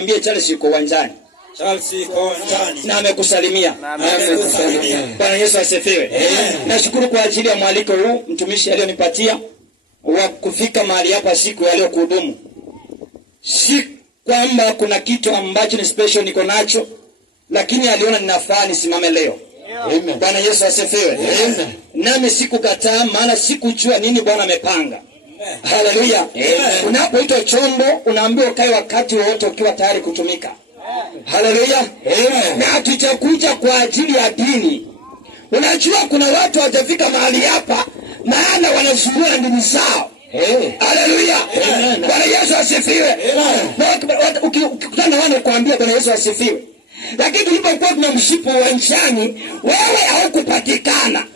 Mwambie Charles yuko uwanjani. Charles yuko uwanjani. Na amekusalimia. Bwana Yesu asifiwe. Nashukuru kwa ajili ya mwaliko huu mtumishi alionipatia wa kufika mahali hapa siku ya leo kuhudumu. Si kwamba kuna kitu ambacho ni special niko nacho, lakini aliona ninafaa nisimame leo. Amen. Bwana Yesu asifiwe. Amen. Nami sikukataa, maana sikujua nini Bwana amepanga. Haleluya. Unapoitwa chombo unaambiwa kae wakati wote ukiwa tayari kutumika. Haleluya. Na hatujakuja kwa ajili ya dini. Unajua kuna watu hawajafika mahali hapa maana wanazurua dini zao. Haleluya. Bwana Yesu asifiwe. Ukikutana na wao kuambia Bwana Yesu asifiwe. Lakini tulipokuwa tunamshipa uwanjani wewe haukupatikana.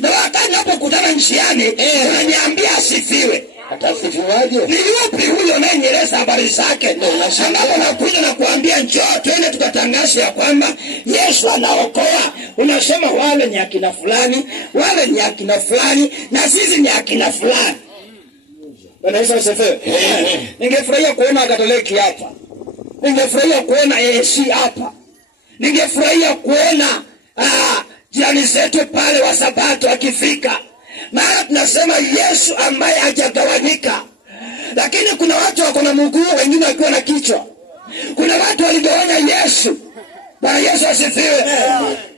Na wakati napokutana njiani unaniambia asifiwe. Atasifiwaje? Ni yupi huyo anayenyeleza habari zake? Ambapo nakuja na kuambia njoo twende tukatangaze ya kwamba Yesu anaokoa. Unasema wale ni akina fulani, wale ni akina fulani na sisi ni akina fulani. Bwana Yesu asifiwe. Ningefurahia kuona Katoliki hapa. Ningefurahia kuona AAC hapa. Ningefurahia kuona jirani zetu pale wa Sabato akifika. Maana tunasema Yesu ambaye hajagawanyika. Lakini kuna watu wako na mguu, wengine wakiwa na kichwa. Kuna watu waligawanya Yesu. Bwana Yesu asifiwe.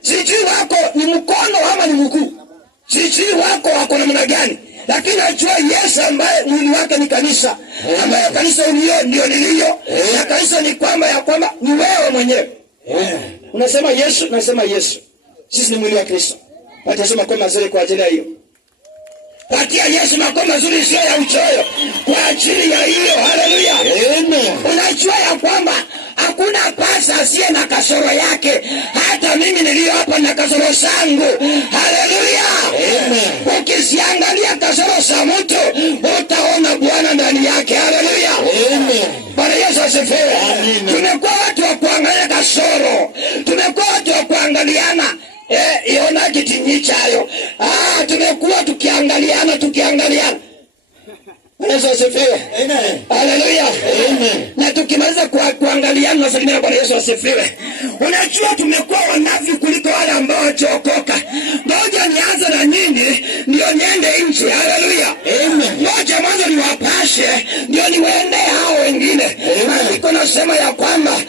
Sijui wako ni mkono ama ni mguu. Sijui wako namna gani. Lakini najua Yesu ambaye mwili wake ni kanisa. Ambaye kanisa ndio nilio. Na kanisa ni kwamba ni wewe mwenyewe. Unasema Yesu, nasema Yesu. Sisi ni mwili wa Kristo. Patia makofi mazuri kwa ajili ya hiyo. Patia Yesu makofi mazuri sio ya uchoyo. Kwa ajili ya hiyo. Haleluya. Unajua ya kwamba hakuna pasa asiye na kasoro yake. Hata mimi nilio hapa na kasoro zangu. Haleluya. Ukiziangalia kasoro za mtu utaona Bwana ndani yake. Haleluya. Bwana Yesu asifiwe. Tumekuwa watu wa kuangalia kasoro. Tumekuwa watu wa kuangaliana iona kitinyi chayo. Tumekuwa tukiangaliana. Yesu asifiwe. Amen. Haleluya. Amen. Na tukimaliza kuangaliana na salimia Bwana Yesu asifiwe. Unajua tumekuwa wanafi kuliko wale ambao wajokoka. Ngoja nianze na nyinyi ndio niende nje. Haleluya. Amen. Ngoja mwanzo niwapashe ndio niwaende hao wengine. Maandiko nasema ya kwamba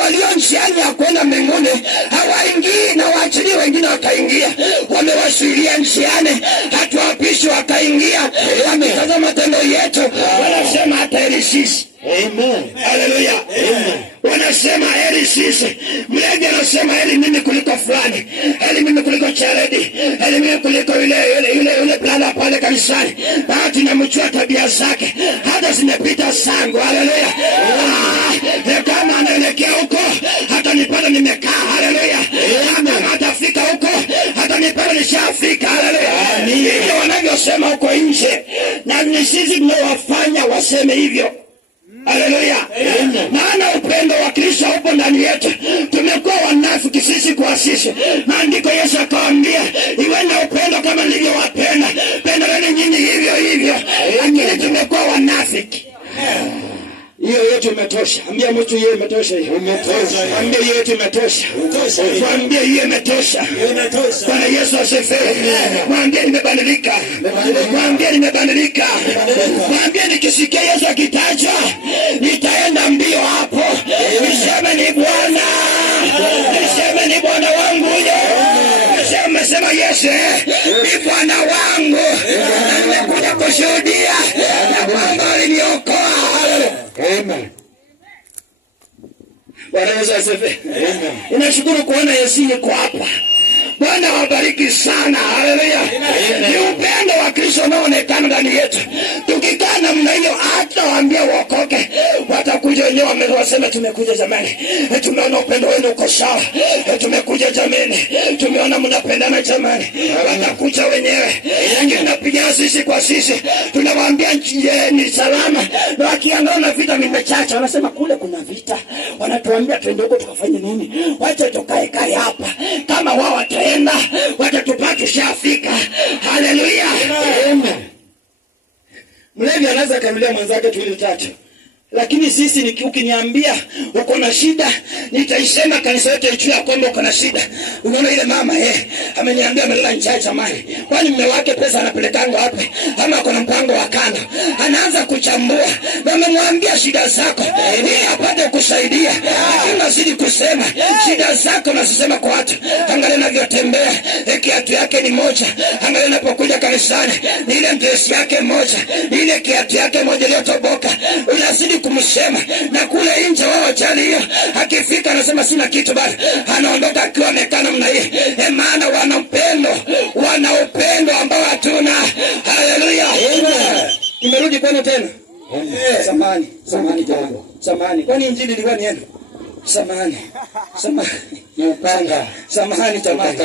walio njiani ya kwenda mbinguni hawaingii na waachilie wengine wakaingia. Wamewashiria njiani hatuwapishi wakaingia. Wametazama matendo yetu wanasema hata heri sisi. Amen. Haleluya. Amen. Wanasema heri sisi. Mlevi anasema heri mimi kuliko fulani, heri mimi kuliko Charedi, heri mimi kuliko yule blala pale kanisani. Bahati namjua tabia zake hata zinapita sangu. Haleluya. Kama anaelekea huko hata nipata nimekaa. Haleluya. Kama atafika huko hata nipata nishafika. Haleluya. Ndio wanavyosema huko nje na ni sisi tunawafanya waseme hivyo. Haleluya. Maana upendo wa Kristo upo ndani yetu. Tumekuwa wanafiki sisi kwa sisi. Maandiko Yesu akawaambia iwe na upendo kama nilivyowapenda. Pendaneni nyinyi hivyo hivyo. Lakini tumekuwa wanafiki. Hiyo yote imetosha. Ambia mtu yeye imetosha hiyo. Imetosha. Ambia yeye yote imetosha. Mwambie yeye imetosha. Imetosha. Bwana Yesu asifiwe. Mwambie nimebadilika. Mwambie nimebadilika. Mwambie nikisikia Yesu akitajwa nitaenda mbio hapo. Niseme ni Bwana. Niseme ni Bwana wangu huyo. Sema Yesu ni Bwana wangu. Nimekuja kushuhudia na kwamba aliniokoa. Amen. Bwana Yesu asifiwe. Amen. Unashukuru kuona Yesu yuko hapa. Bwana wabariki sana. Haleluya. Ni upendo wa Kristo unaoonekana ndani yetu. Tukikaa namna hiyo hata waambie wokoke. Watakuja wenyewe wamesema tumekuja jamani. Tumeona upendo wenu uko sawa. Tumekuja jamani. Tumeona mnapendana jamani. Watakuja wenyewe. Tunapigana sisi kwa sisi. Tunawaambia ni salama. Na wakiangalia vita vimechacha wanasema kule kuna vita. Wanatuambia twende huko tukafanye nini? Wacha tukae hapa. Kama wao wataenda watatupata tushafika. Haleluya. Amen. Mlevi anaweza kamilia mwenzake tuwili tatu. Lakini sisi ukiniambia uko na shida, nitaisema kanisa yote ijue kwamba uko na shida. Unaona ile mama ameniambia amelala njaa jamani. Kwani mume wake pesa anapelekanga wapi? Ama kuna mpango wa kando? Anaanza kuchambua. Na amemwambia shida zako ili apate kusaidia. Unazidi kusema shida zako na usisema kwa watu. Angalia anavyotembea, kiatu yake ni moja. Angalia anapokuja kanisani, ni ile dress yake moja, ni ile kiatu yake moja iliyotoboka. Unazidi kumsema na kule nje wao jali hiyo. Akifika anasema sina kitu bali anaondoka akiwa amekaa namna hii. Maana wana upendo ambao hatuna. Haleluya. Nimerudi kwenu tena. Samahani jamani. Samahani. Kwani injili ilikuwa ni yenu? Samahani. Ni upanga. Samahani jamani.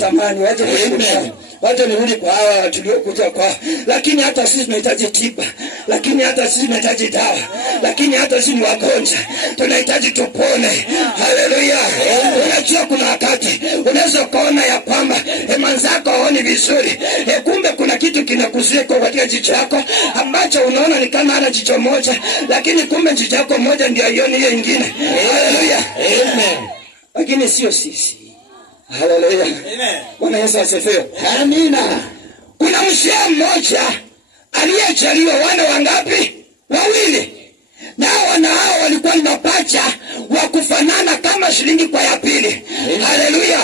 Samahani, wacha nirudi kwa hawa tuliokuja kwa. Lakini hata sisi tunahitaji tiba. Lakini hata sisi tunahitaji dawa. Lakini hata sisi ni wagonjwa. Tunahitaji tupone. Haleluya. Unajua kuna wakati unaweza kuona ya kwamba manzako haoni vizuri. Kumbe kuna kitu kinakuzuia katika jicho lako ambacho unaona ni kama ana jicho moja, lakini kumbe jicho lako moja ndio haioni hiyo nyingine. Haleluya. Amen. Lakini sio sisi. Haleluya. Amen. Bwana Yesu asifiwe. Amina. Kuna mzee mmoja aliyejaliwa wana wangapi? Wawili. Na wana hao walikuwa ni mapacha wa kufanana kama shilingi kwa ya pili. Haleluya.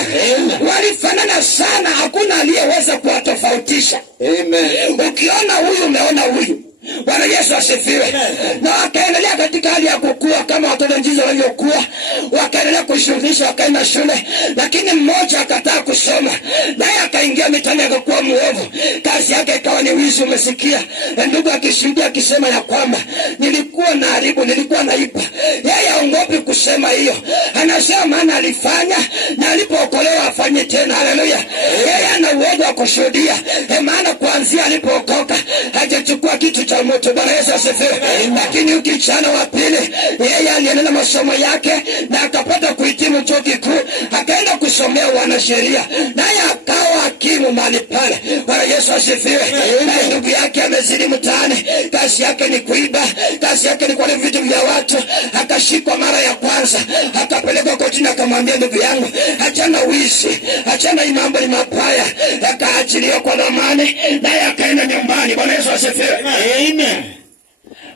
Walifanana sana, hakuna aliyeweza kuwatofautisha. Amen. Ukiona huyu umeona huyu. Bwana Yesu asifiwe. Na wakaendelea katika hali ya kukua kama watoto njizo walivyokuwa. Wakaendelea kushughulisha, wakaenda shule. Lakini mmoja akataa kusoma, naye akaingia mitani akakuwa muovu. Kazi yake ikawa ni wizi. Umesikia ndugu akishuhudia akisema ya kwamba nilikuwa na haribu, nilikuwa naiba. Yeye haogopi kusema hiyo. Anasema maana alifanya na alipookolewa afanye tena. Haleluya. Yeye ana uwezo wa kushuhudia. Maana kuanzia alipookoka hajachukua kitu cha moto. Bwana Yesu asifiwe. Lakini ukichana wa pili, yeye aliendelea masomo yake na akapata kuhitimu chuo kikuu, akaenda kusomea wanasheria, naye akawa hakimu mahali pale. Bwana Yesu asifiwe. Na ndugu yake amezidi mtaani, kazi yake ni kuiba, kazi yake ni kuharibu vitu vya watu. Akashikwa mara ya kwanza, akapelekwa kotini, akamwambia ndugu yangu, achana wizi, achana hii mambo ni mabaya. Akaachiliwa kwa dhamana, naye akaenda nyumbani. Bwana Yesu asifiwe. Amen.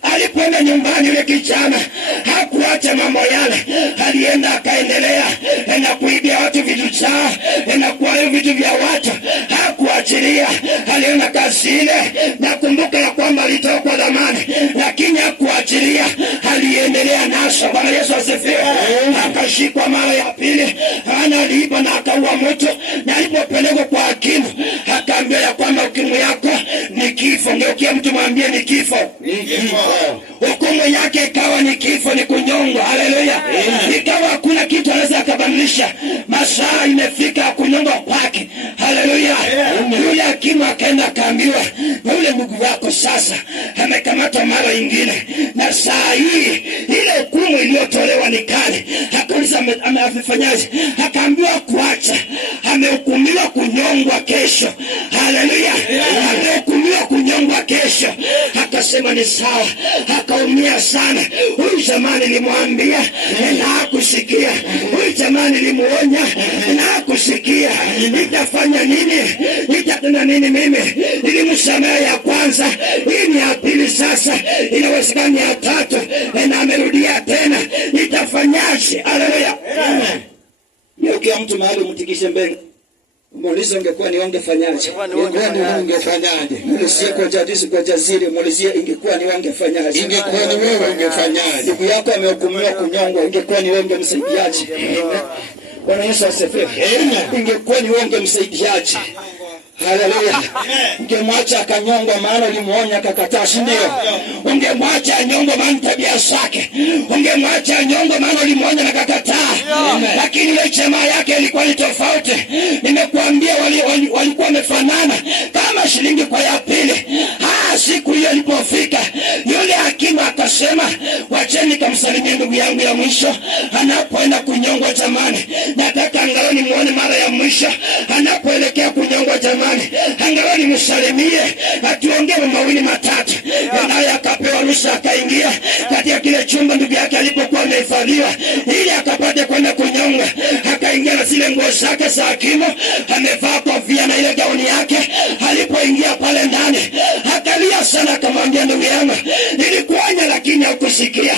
Alipoenda nyumbani yule kijana hakuacha mambo yale. Alienda akaendelea na kuibia watu vitu chao na kuharibu vitu vya watu. Hakuachilia. Aliona kazi ile na kumbuka ya kwamba alitoka kwa dhamana, lakini hakuachilia. Aliendelea naso. Bwana Yesu asifiwe. Akashikwa mara ya pili, analiiba na akaua mtu, na alipopelekwa kwa hakimu akaambia ya kwamba hukumu yako ni kifo. Ngeukia mtu mwambie ni kifo. Hukumu yake ikawa ni kifo, ni kunyongwa. Haleluya. Ikawa hakuna kitu anaweza akabadilisha. Masaa imefika kunyongwa kwake. Haleluya. Yule hakimu akaenda akaambiwa, yule ndugu yako sasa amekamatwa mara nyingine, na saa hii ile hukumu iliyotolewa ni kali. Akauliza amefanyaje? Akaambiwa kuacha. Amehukumiwa kunyongwa kesho. Haleluya. Amehukumiwa kunyongwa kesho. Akasema ni sawa. Akaumia sana. Huyu jamani nilimwambia na hakusikia. Huyu jamani nilimuonya na hakusikia. Nitafanya nini? Nitatenda nini mimi? Nilimsamehe ya kwanza, hii ni ya pili sasa, inawezekana ya tatu, na amerudia tena. Nitafanyaje? Haleluya. Niukia mtu mahali umtikishe mbele. Muulize ungekuwa ni wangefanyaje? Ingekuwa ni ungefanyaje? Muulize kwa jadisi kwa jaziri, muulize ingekuwa ni wangefanyaje? Ingekuwa ni wewe ungefanyaje? Ndugu yako amehukumiwa kunyongwa, ingekuwa ni wewe ungemsaidiaje? Bwana Yesu asifiwe. Ingekuwa ni wewe ungemsaidiaje? Haleluya. Ungemwacha akanyongwa maana ulimuonya akakataa, si ndio? Ungemwacha anyongwe maana tabia zake. Ungemwacha anyongwe maana ulimuonya na akakataa. Lakini ile jamaa yake ilikuwa ni tofauti. Nimekuambia walikuwa wamefanana kama shilingi kwa ya pili. Siku hiyo ilipofika, yule hakimu akasema akasema wacheni kamsalimie ndugu yangu ya mwisho anapoenda kunyongwa jamani. Nataka angalau nimuone mara ya mwisho anapoelekea kunyongwa jamani. Angalau nimsalimie, atuongee mawili matatu. Naye akapewa ruhusa akaingia katika kile chumba ndugu yake alipokuwa amehifadhiwa ili akapate kwenda kunyongwa. Akaingia na zile nguo zake za hakimu, amevaa kofia na ile gauni yake. Alipoingia pale ndani akalia sana, akamwambia ndugu yangu, nilikuonya lakini haukusikia.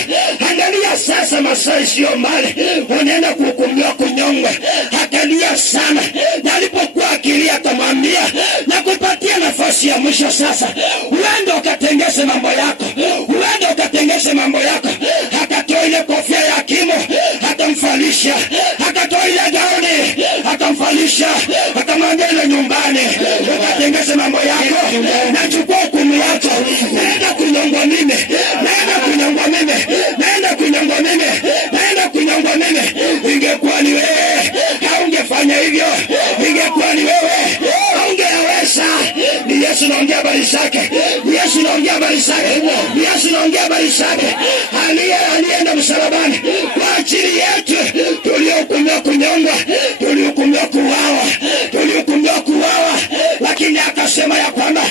Angalia sasa masaa sio mbali unaenda kuhukumiwa kunyongwa. Akalia sana, na alipokuwa akilia akamwambia, nakupatia nafasi ya mwisho sasa, uende ukatengeze mambo yako, uende ukatengeze mambo yako. Akatoa ile kofia ya hakimu akamvalisha, akatoa ile gauni akamvalisha, akamwambia ile nyumbani ukatengeze mambo yako, nachukua hukumu yako, naenda kunyongwa mimi, naenda kunyongwa mimi, naenda kunyongwa mimi, naenda kunyongwa mimi. Ingekuwa ni wewe haungefanya hivyo, ingekuwa ni wewe haungeweza. Ni Yesu naongea habari zake, ni Yesu naongea habari zake, ni Yesu naongea habari zake. Alienda msalabani kwa ajili yetu, tuliohukumiwa kunyongwa, tuliohukumiwa kuuawa, tuliohukumiwa kuuawa, lakini akasema ya kwamba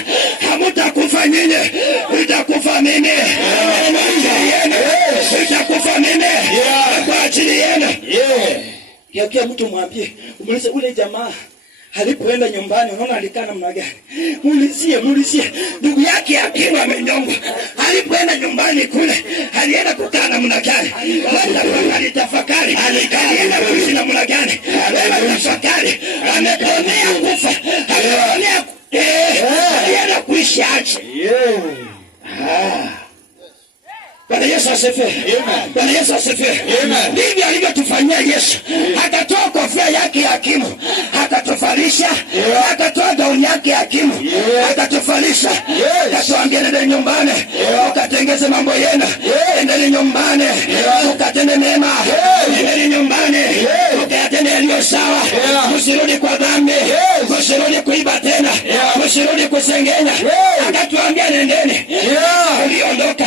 hamutakufa nyinyi, nitakufa mimi. Nitakufa mimi kwa ajili yenu. Kia mtu mwambie, umulize ule jamaa alipoenda nyumbani, unaona alikaa namna gani? Muulizie ndugu yake akiwa amenyongwa, alipoenda nyumbani kule alienda kukaa namna gani? Alitafakari alienda kuishi namna gani? Alitafakari ameponea kufa, alienda kuishi aje? Bwana Yesu asifiwe. Bwana Yesu asifiwe. Ndivyo alivyotufanyia Yesu. Akatoa kofia yake ya hakimu akatufalisha, akatoa gauni yake ya hakimu akatufalisha, akatuambia nenda nyumbani ukatengeze mambo yenu, nenda nyumbani ukatende mema, nenda nyumbani ukatende yaliyo sawa, msirudi kwa dhambi, msirudi kuiba tena, msirudi kusengenya. Akatuambia nendeni. Uliondoka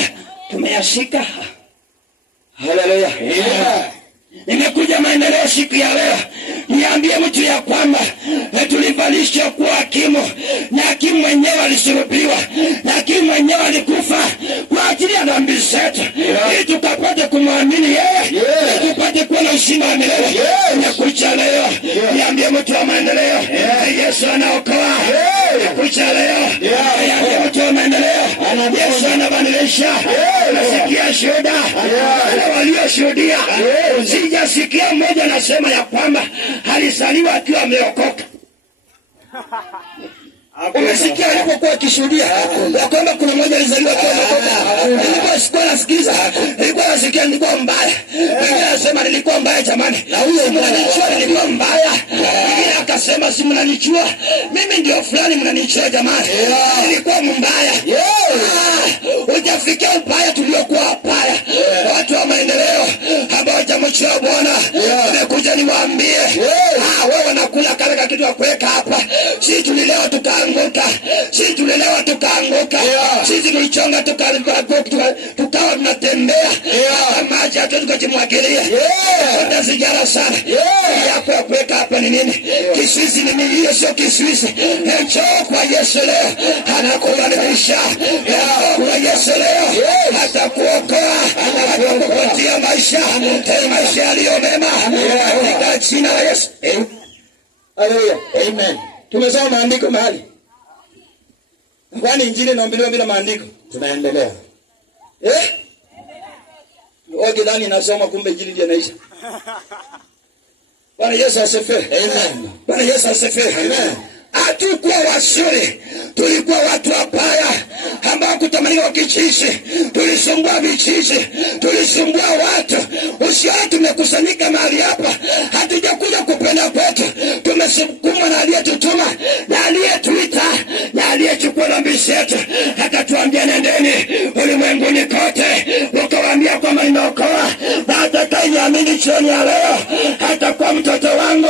tumeyashika. Haleluya. Nimekuja maendeleo siku ya leo niambie mtu ya kwamba tulivalishwa kuwa hakimu, na hakimu mwenyewe alisulubiwa, na hakimu mwenyewe alikufa kwa ajili ya dhambi zetu, ili tukapate kumwamini yeye, ili tupate kuwa na uzima wa milele. Nimekuja leo niambie mtu wa maendeleo, Yesu anaokoa. Nimekuja leo niambie mtu wa maendeleo, Yesu anabadilisha. Nasikia shuhuda na walioshuhudia, sijasikia mmoja anasema ya kwamba alizaliwa akiwa ameokoka. Umesikia alipokuwa akishuhudia ya kwamba kuna mmoja alizaliwa akiwa ameokoka? Nilikuwa sikuwa nasikiliza, nilikuwa nasikia nilikuwa mbaya. Mwingine anasema nilikuwa mbaya jamani, na huyo mnanichua nilikuwa mbaya. Mwingine akasema si mnanichua, mimi ndio fulani mnanichua jamani, nilikuwa mbaya. Hujafikia ubaya tuliokuwa wabaya. Watu wa maendeleo ambao hawajamjua Bwana, nimekuja niwaambie, wewe unakula kale kitu ya kuweka hapa. Sisi tulilewa tukaanguka, sisi tulilewa tukaanguka, sisi tulichonga tukawa tunatembea maji hata tukajimwagilia. Ndio sigara sana yako ya kuweka hapa ni nini? Kiswisi ni nini? Hiyo sio kiswisi. Njoo kwa Yesu leo, anakubadilisha. Kwa Yesu leo atakuokoa, atakupatia maisha yaliyo mema katika jina la Yesu. Haleluya. Amen. Tumesoma maandiko mahali. Kwani injili inaombiliwa bila maandiko? Tunaendelea. Ogedani nasoma kumbe injili ndio inaisha. Bwana Yesu asifiwe. Amen. Bwana Yesu asifiwe. Amen. Hatukuwa wazuri, tulikuwa watu wabaya ambao kutamaniwa kijiji, tulisumbua vijiji, tulisumbua watu. Usione tumekusanyika mahali hapa, hatujakuja kupenda kwetu, tumesukumwa na aliyetutuma, na aliyetuita, na aliyechukua dhambi zetu, akatuambia nendeni ulimwenguni kote ukawaambia kwamba nimeokoa. Na atakayeamini jioni ya leo atakuwa mtoto wangu,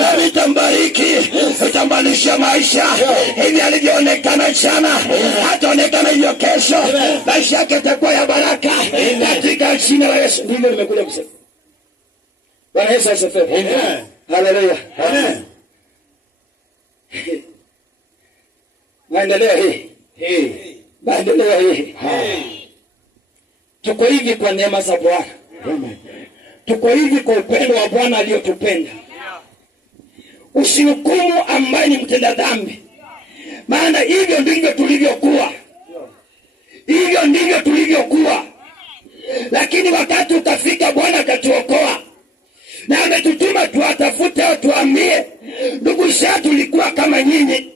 na nitambariki. anabadilisha maisha. Hivi alivyoonekana jana, hataonekana hivyo kesho. Maisha yake yatakuwa ya baraka katika jina la Yesu. Ndivyo nimekuja kusema. Bwana Yesu asifiwe. Amen. Haleluya. Amen. Maendeleo hii. Maendeleo hii. Tuko hivi kwa neema za Bwana. Tuko hivi kwa upendo wa Bwana aliyotupenda. Usihukumu ambaye ni mtenda dhambi, maana hivyo ndivyo tulivyokuwa. Hivyo ndivyo tulivyokuwa. Lakini wakati utafika, Bwana akatuokoa na ametutuma tuwatafute au tuambie, ndugu zetu tulikuwa kama nyinyi,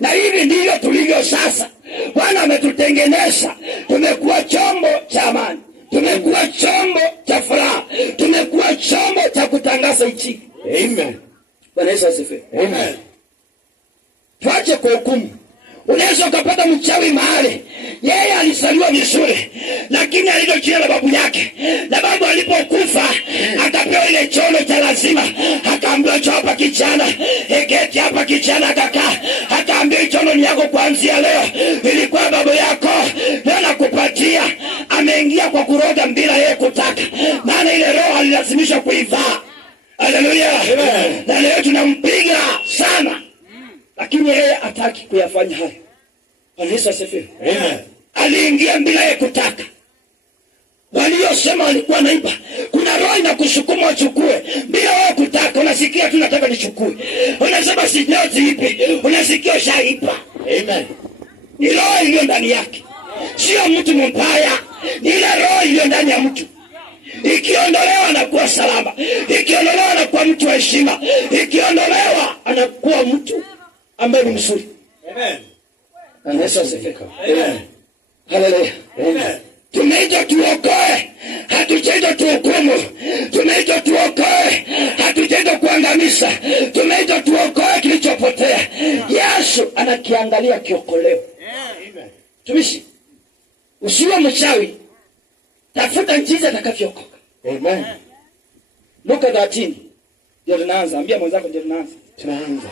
na hivi ndivyo tulivyo sasa. Bwana ametutengenesha, tumekuwa chombo cha amani, tumekuwa chombo cha furaha, tumekuwa chombo cha kutangaza injili. Amen. Bwana Yesu asifiwe. Amen. Tuache kuhukumu. Unaweza ukapata mchawi mahali, yeye alisaliwa vizuri, lakini alivyochia na babu yake, na babu alipokufa akapewa ile chono cha lazima, akaambiwa cho hapa kijana, eketi hapa kijana, akakaa, akaambiwa chono ni yako kuanzia leo, ilikuwa babu yako, leo nakupatia. Ameingia kwa kuroga bila yeye kutaka, maana ile roho alilazimisha kuivaa. Haleluya. Na leo tunampiga sana, lakini yeye hataki kuyafanya hayo. Bwana Yesu asifiwe. Amen. Aliingia bila yeye kutaka. Waliosema walikuwa naiba, kuna roho inakusukuma uchukue bila wewe kutaka. Unasikia tu nataka nichukue, unasema sinyoti ipi, unasikia ushaipa. Amen. Ni roho iliyo ndani yake, sio mtu mbaya, ni ile roho iliyo ndani ya mtu. Ikiondolewa anakuwa salama, ikiondolewa anakuwa mtu wa heshima, ikiondolewa anakuwa mtu ambaye ni mzuri. Amen. Yesu asifiwe. Amen. Haleluya. Amen. Tumeitwa tuokoe, hatujaitwa tuhukumu. Tumeitwa tuokoe, hatujaitwa kuangamiza. Tumeitwa tuokoe kilichopotea. Yesu anakiangalia kiokoleo. Amen. Tumishi, usiwe mchawi, tafuta njia atakavyokoka. Amen. Luka 13. Ndio tunaanza. Ambia mwenzako ndio tunaanza. Tunaanza.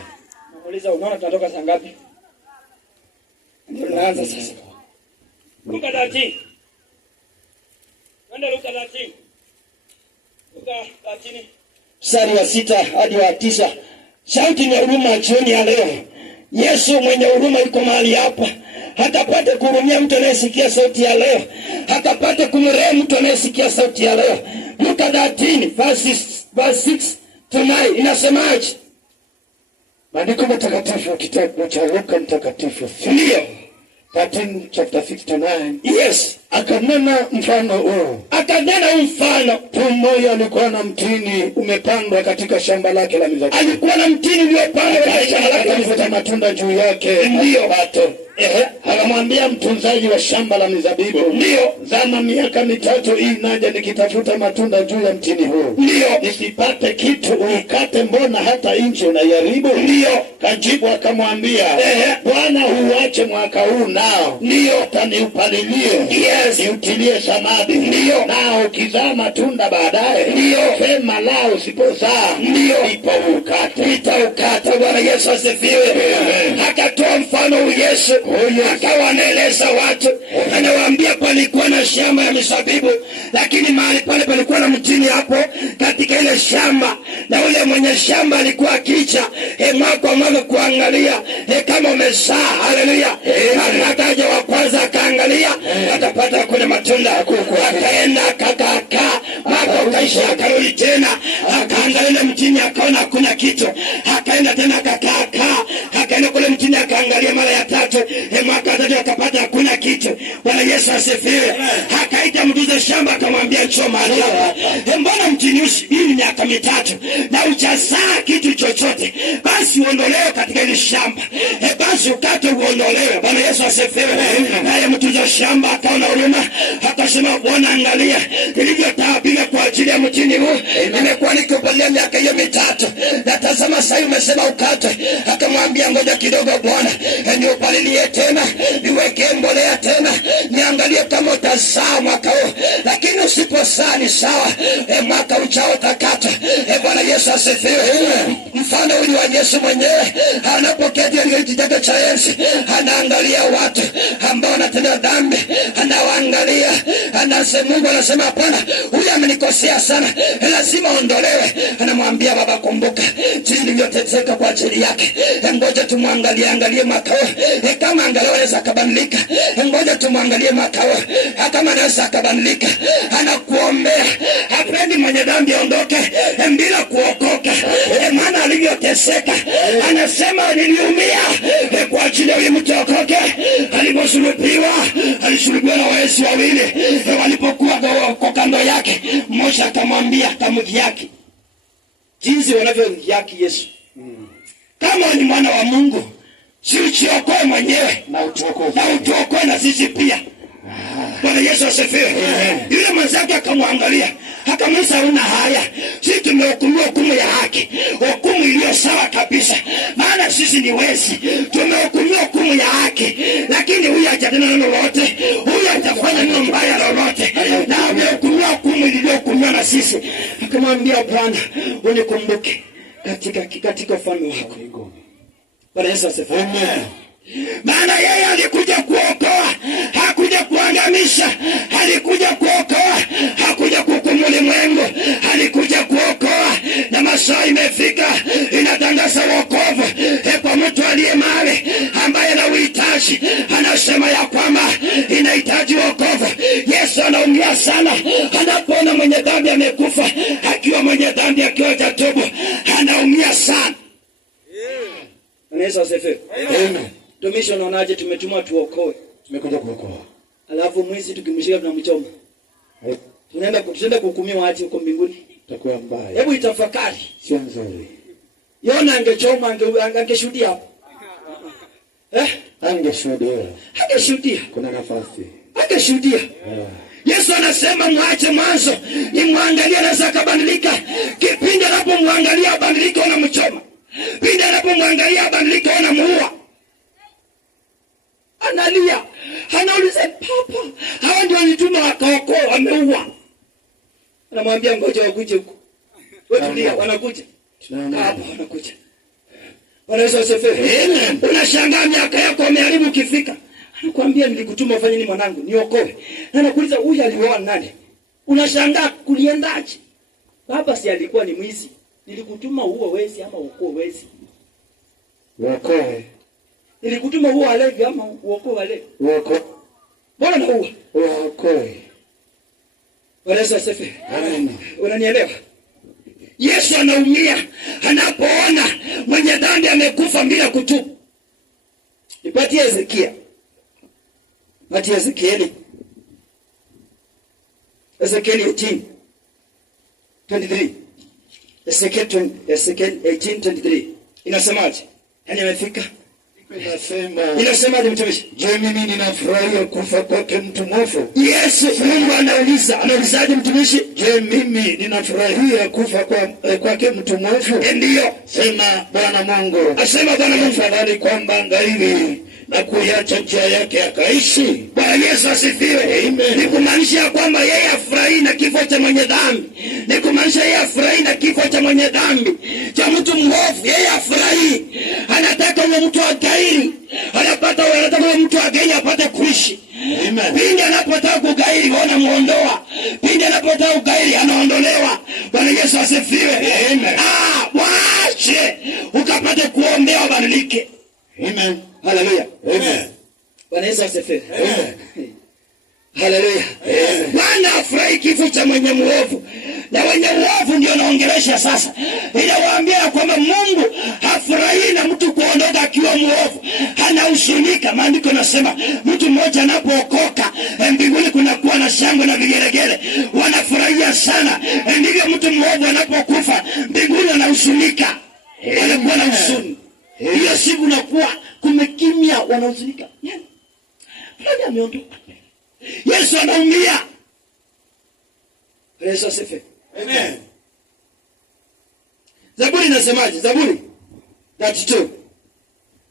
Namuuliza unaona tunatoka saa ngapi? Ndio tunaanza sasa. Luka 13. Twende Luka 13. Luka 13. Mstari wa 6 hadi wa 9. Sauti ni huruma jioni ya leo. Yesu mwenye huruma yuko mahali hapa. Hatapate kuhurumia mtu anayesikia sauti ya leo. Hatapate kumrehemu mtu anayesikia sauti ya leo. Luka 13 verse 6 to 9 inasemaje? Maandiko matakatifu, kitabu cha Luka mtakatifu. Ndio. 13 chapter 6 to 9. Yes. Akanena mfano huu. Akanena mfano. Mtu mmoja alikuwa na mtini umepandwa katika shamba lake la mizabibu. Alikuwa na mtini uliopandwa katika shamba lake la mizabibu, matunda juu yake. Ndio. Pato. Akamwambia mtunzaji wa shamba la mizabibu, ndio, zama miaka mitatu hii naja nikitafuta matunda juu ya mtini huu, ndio, nisipate kitu. Ukate mbona hata nchi unaiharibu? Ndio. Kajibu akamwambia, Bwana, huache mwaka huu nao, ndio, taniupalilie, yes, niutilie samadi, ndio, nao ukizaa matunda baadaye, ndio, sema lao, usipozaa, ndio, ipo ukate. Nitaukata. Bwana Yesu asifiwe. Akatoa mfano huu Yesu, akawa anaeleza watu, anawaambia palikuwa na shamba ya mizabibu, lakini mahali pale palikuwa na mtini hapo katika ile shamba, na ule mwenye shamba alikuwa akicha mwaka wa mwaka kuangalia kama umezaa. Haleluya. Akaja wa kwanza akaangalia, atapata kuna matunda, akaenda akakaa, mwaka ukaisha, akarudi tena akaangalia mtini, akaona hakuna kitu, akaenda tena akakaa, akaenda kule mtini akaangalia mara ya tatu, mwaka tatu akapata hakuna kitu. Bwana Yesu asifiwe. Akaita mtunza shamba akamwambia, choma hapa, mbona mtini hii ni miaka mitatu na hujazaa kitu chochote? Basi uondolewe katika ile shamba, basi ukate uondolewe. Bwana Yesu asifiwe. Naye mtunza shamba akaona huruma, akasema, Bwana, angalia nilivyotaabika kwa ajili ya mtini huu, nimekuwa nikikupalia miaka hiyo mitatu, na tazama sasa umesema ukate. Akamwambia, ngoja kidogo Bwana, niupalilie tena, niwekee mbolea tena, niangalie kama utazaa mwaka huu, lakini usipozaa ni sawa, mwaka ujao utakata. Bwana Yesu asifiwe. Mfano uli wa Yesu mwenyewe anapoketi katika kiti chake cha enzi, anaangalia watu ambao wanatenda dhambi, anawaangalia, Mungu anasema hapana, huyu amenikosea sana, lazima ondolewe. Anamwambia Baba, kumbuka jinsi nilivyoteseka kwa ajili yake. Ngoja tumwangalie, angalie makao, kama angalau anaweza akabadilika. Ngoja tumwangalie makao, kama anaweza akabadilika. Anakuombea, hapendi mwenye dhambi aondoke bila kuokoka. Maana alivyoteseka, anasema niliumia kwa ajili ya mtu aokoke. Aliposulubiwa, alisulubiwa na wezi wawili walipokuwa kwa kando yake. Mmoja akamwambia, akamdhihaki jinsi wanavyomdhihaki Yesu. Kama ni mwana wa Mungu, si ujiokoe mwenyewe na utuokoe na sisi pia. Bwana Yesu asifiwe. Yule mwenzake akamwangalia, akamwambia una haya, sisi tumehukumiwa hukumu ya haki, hukumu iliyo sawa kabisa. Maana sisi ni wezi, tumehukumiwa hukumu ya haki, lakini huyu hajatenda neno lolote, huyu hajafanya neno mbaya lolote, na amehukumiwa hukumu iliyohukumiwa na sisi. Akamwambia, Bwana, unikumbuke katika ufalme wako. Bwana Yesu asifiwe. Maana yeye alikuja kuokoa, hakuja kuangamisha. Alikuja kuokoa, hakuja kuhukumu ulimwengu. Alikuja kuokoa, na masaa imefika, inatangaza wokovu kwa mtu aliye mahali ambaye ana uhitaji. Anasema ya kwamba inahitaji wokovu. Yesu anaumia sana anapoona mwenye dhambi amekufa, akiwa mwenye dhambi, akiwa hajatubu, anaumia sana. Yesu asifiwe. Amen. Tumishi, unaonaje? Tumetumwa tuokoe. Tumekuja kuokoa. Alafu mwizi tukimshika tunamchoma. Tunaenda kuhukumiwa aje huko mbinguni? Itakuwa mbaya. Hebu itafakari. Sio nzuri. Yona angechoma, angeshuhudia hapo. Angeshuhudia. Kuna nafasi. Angeshuhudia. Yesu anasema mwache mwanzo, nimwangalie anaweza kabadilika. Kipindi anapomwangalia abadilika, unamchoma. Pindi anapomwangalia abadilika, unamuua. Analia, anauliza, Papa, hawa ndio walituma wakaokoa, wameua. Anamwambia ngoja wakuje huko. Wewe tulia, wanakuja. Hapa wanakuja. Wanaweza usifiwe. Unashangaa miaka yako umeharibu ukifika. Anakuambia nilikutuma ufanye nini mwanangu? Niokoe. Na anakuuliza huyu alioa nani? Unashangaa kuliendaje? Baba si alikuwa ni mwizi. Nilikutuma uwe wezi ama uokoe wezi? Uokoe. Nilikutuma uwe walevi ama uokoe walevi? Uokoe. Bwana na uwe. Uokoe. Wanaweza usifiwe. Amen. Unanielewa? Yesu anaumia anapoona mwenye dhambi amekufa bila kutubu. Nipatie Ezekiel. Patie Ezekieli. Ezekiel 18:23. Ezekiel 18:23. Inasemaje? Yaani amefika. Inasemaje mtumishi? Je, mimi ninafurahia kufa kwake mtu mwovu? Yesu, Mungu anaulizaje mtumishi? Je, mimi ninafurahia kufa kwake mtu mwovu? Ndio. Sema Bwana Mungu. Asema Bwana Mungu, fadhali kwamba angaili na kuiacha njia yake akaishi. Bwana Yesu asifiwe. Amen. Ni kumaanisha kwamba yeye afurahi na kifo cha mwenye dhambi. Ni kumaanisha yeye afurahi na kifo cha mwenye dhambi, cha mtu mwovu. Yeye afurahi. Anataka huyo mtu agairi. Anataka huyo mtu agairi apate kuishi. Amen. Pindi anapotaka kugairi wanamuondoa. Pindi anapotaka kugairi anaondolewa. Bwana Yesu asifiwe. Amen. Waache ukapate kuombewa badilike. Amen. Hallelujah. Amen. Bwana Yesu asifiwe. Amen. Hallelujah. Bwana afurahi kifo cha mwenye muovu. Na wenye uovu ndio naongelesha sasa. Inawaambia kwamba Mungu hafurahi na mtu kuondoka akiwa muovu. Anahuzunika. Maandiko nasema mtu mmoja anapookoka mbinguni kunakuwa na shangwe na vigelegele. Wanafurahia sana. Ndivyo mtu muovu anapokufa mbinguni anahuzunika. Anakuwa na huzuni. Hiyo siku nakuwa kumekimya, wanahuzunika. Fulani ameondoka. Yesu anaumia. Yesu asifiwe. Amen. Zaburi inasemaje? Zaburi 32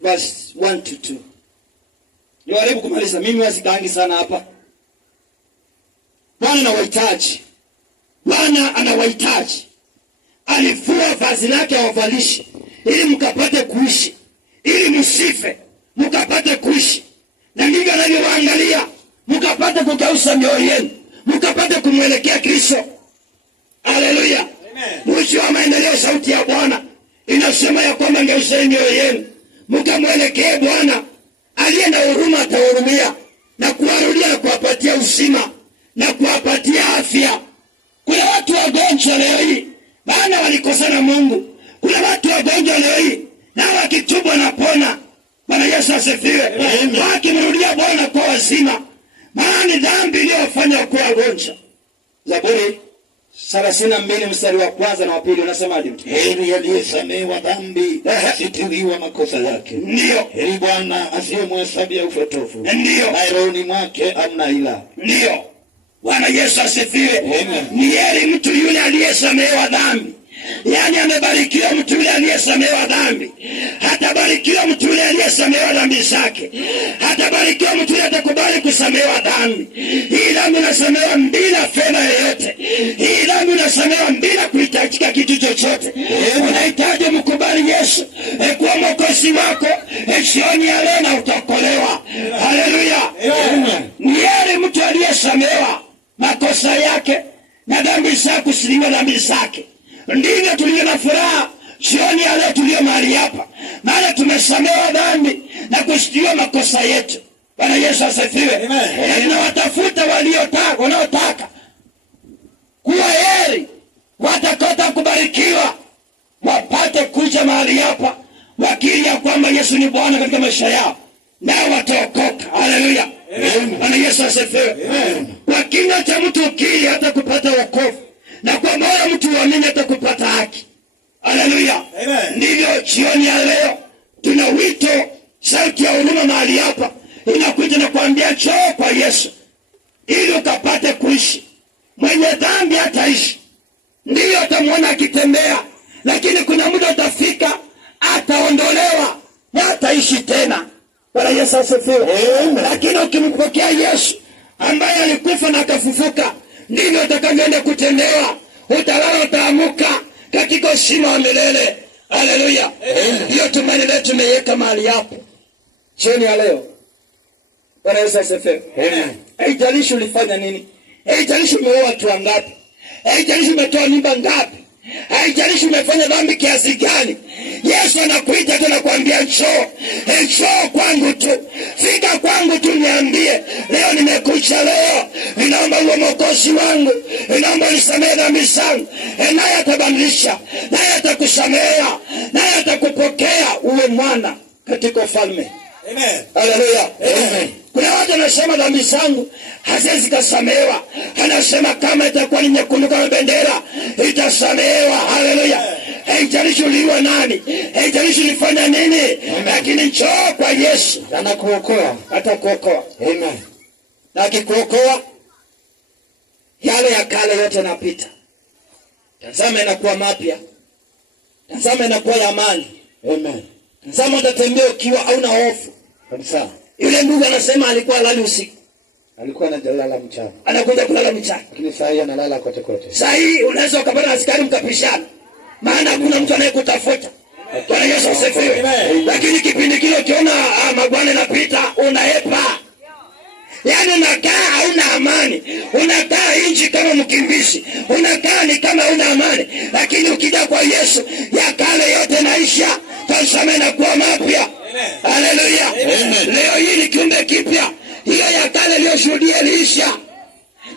verse 1-2. Ndio karibu kumaliza. Mimi wasikangi sana hapa. Bwana anawahitaji. Bwana anawahitaji. alivua vazi lake awavalishe, ili mkapate kuishi, ili msife mkapate kuishi. Na ndivyo anavyowaangalia, mkapate kugeuza mioyo yenu, mkapate kumwelekea Kristo. Haleluya. Mwisho wa maendeleo, sauti ya Bwana inasema ya kwamba geuzeni mioyo yenu mkamwelekee Bwana aliye na huruma, atahurumia na kuwarudia na kuwapatia uzima na kuwapatia afya. Kuna watu wagonjwa leo hii maana walikosana Mungu. Kuna watu wagonjwa leo hii na wakitubu wanapona. Bwana Yesu asifiwe. Wakimrudia Bwana kwa wazima, maana dhambi iliyofanya kuwa wagonjwa. Zaburi 32 mstari wa kwanza na wa pili unasemaje? Heri aliyesamehewa dhambi, asitiriwa makosa yake. Ndio. Heri Bwana asiyemhesabia upotofu. Ndio. Na rohoni mwake hamna ila. Ndio. Bwana Yesu asifiwe. Ni heri mtu yule aliyesamehewa dhambi. Yaani amebarikiwa mtu yule aliyesamehewa dhambi. Hatabarikiwa mtu yule aliyesamehewa dhambi zake. Hatabarikiwa mtu yule atakubali kusamehewa dhambi. Hii dhambi inasamehewa bila fedha yoyote. Hii dhambi inasamehewa bila kuhitajika kitu chochote. Unahitaji mkubali Yesu kuwa mwokozi wako, jioni ya leo na utaokolewa. Haleluya. Ni heri mtu aliyesamehewa makosa yake na dhambi zake, kusiliwa dhambi zake. Ndivyo tulivyo na furaha jioni ya leo tulio mahali hapa, maana tumesamehewa dhambi na kusiliwa makosa yetu. Bwana Yesu asifiwe. Na tunawatafuta wanaotaka kuwa heri, watakota kubarikiwa, wapate kuja mahali hapa wakili ya kwamba Yesu ni Bwana katika maisha yao, nao wataokoka. Haleluya. Bwana Yesu asifiwe. Kwa kinywa cha mtu ukiri hata kupata wokovu, na kwa moyo mtu uamini hata kupata haki. Haleluya. Ndivyo jioni ya leo tuna wito, sauti ya huruma mahali hapa inakuja na kuambia njoo kwa Yesu ili ukapate kuishi. Mwenye dhambi hataishi. Ndiyo atamwona akitembea, lakini kuna muda utafika ataondolewa na hataishi tena. Bwana Yesu asifiwe. Lakini ukimpokea Yesu ambaye alikufa na akafufuka, ndivyo utakavyoenda kutendewa. Utalala, utaamuka katika uzima wa milele. Haleluya. Hiyo tumaini letu tumeiweka mahali hapo jioni ya leo. Bwana Yesu asifiwe. Haijalishi ulifanya nini, haijalishi umeoa watu wangapi, haijalishi umetoa mimba ngapi, haijalishi umefanya dhambi kiasi gani, Yesu anakuita tena kuambia njoo. Njoo kwangu tu. Fika kwangu tu niambie, leo nimekuja, leo ninaomba uwe mwokozi wangu, ninaomba nisamehe dhambi zangu. Naye atabadilisha, naye atakusamehea, naye atakupokea uwe mwana katika ufalme. Amen. Haleluya. Amen. Kuna watu wanasema dhambi zangu haziwezi kusamehewa. Anasema kama itakuwa ni nyekundu kama bendera itasamehewa. Haleluya. Haijalishi uliwa nani, haijalishi ulifanya nini, lakini njoo kwa Yesu, anakuokoa, atakuokoa. Amen. Na akikuokoa, yale ya kale yote yanapita. Tazama inakuwa mapya. Tazama inakuwa ya amani. Amen. Tazama utatembea ukiwa hauna hofu kabisa. Yule ndugu anasema alikuwa halali usiku, Alikuwa analala mchana, anakuja kulala mchana, lakini saa hii analala kote kote. Saa hii unaweza ukapata askari mkapishana, maana hakuna mtu anayekutafuta. Bwana Yesu asifiwe. Lakini kipindi kile ukiona mabwana yanapita unaepa. Yaani unakaa hauna amani, unakaa nje kama mkimbizi, unakaa ni kama una amani. Lakini ukija kwa Yesu, ya kale yote naisha, tazama inakuwa mapya. Haleluya. Leo hii ni kiumbe kipya. Hiyo ya kale iliyoshuhudia iliisha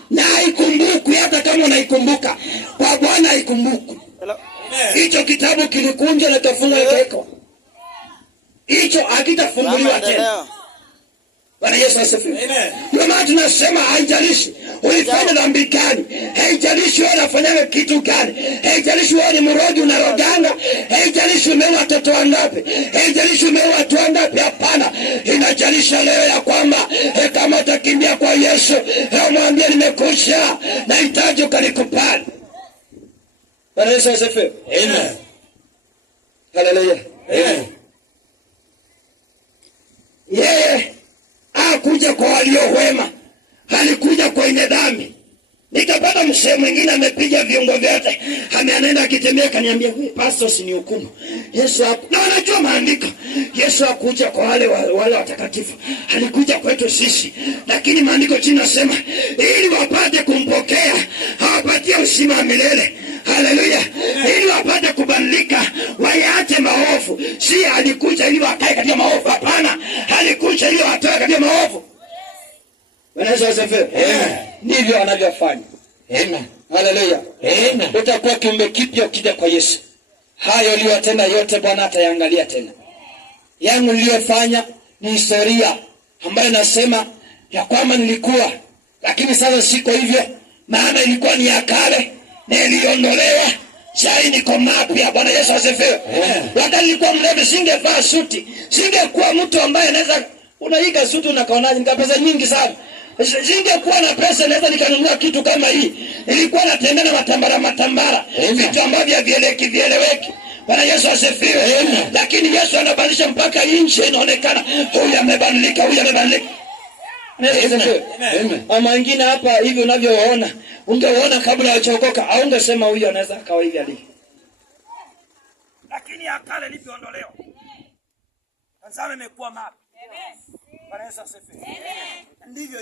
na haikumbukwi. Hata kama unaikumbuka, kwa Bwana haikumbukwi. Hicho kitabu kilikunja na kafungwa ikawekwa, hicho hakitafunguliwa tena. Bwana Yesu asifiwe. Ndio maana tunasema haijalishi ulifanya dhambi gani, haijalishi wewe unafanya kitu gani, haijalishi wewe ni mrogi unarogana, haijalishi umeua watoto wangapi, haijalishi umeua watu wangapi, hapana. Inajalisha leo ya kwamba kama utakimbia kwa Yesu, mwambie nimekuja, nahitaji ukanikubali. Bwana Yesu asifiwe. Amen. Haleluya. Amen. Yeye hakuja kwa walio wema, alikuja kwa wenye dhambi. Nikapata msee mwingine amepiga viungo vyote. Anaenda akitembea kaniambia, "Wewe pastor si ni hukumu." Yesu na anajua maandiko. Yesu hakuja kwa wale watakatifu. Alikuja kwetu sisi. Lakini maandiko chini nasema ili wapate kumpokea, hawapatie uzima wa milele. Haleluya. Ili wapate kubadilika, wayaache maovu. Si alikuja ili wakae katika maovu, hapana. Alikuja ili watoe katika maovu. Bwana Yesu asifiwe. Ndivyo anavyofanya. Amen. Haleluya. Amen. Utakuwa kiumbe kipya ukija kwa Yesu. Hayo uliyotenda yote Bwana atayaangalia tena. Yangu niliyofanya ni historia ambayo nasema ya kwamba nilikuwa, lakini sasa siko hivyo, maana ilikuwa ni ya kale na iliondolewa. Sasa niko mapya. Bwana Yesu asifiwe. Wakati nilikuwa mlevi singevaa suti. Singekuwa mtu ambaye anaweza unaiga suti unakaonaje, nika pesa nyingi sana. Singekuwa na pesa naweza nikanunua kitu kama hii. Nilikuwa natembea na matambara. Vitu ambavyo vieleweki. Bwana Yesu asifiwe. Lakini Yesu anabadilisha mpaka nje inaonekana huyu amebadilika, huyu amebadilika. Amen. Ama wengine hapa hivi unavyoona, ungeona kabla hajaokoka, au ungesema huyu anaweza akawa hivi alivyo. Lakini akale liliondolewa. Tazama imekuwa mapya. Amen. Bwana Yesu asifiwe. Ndivyo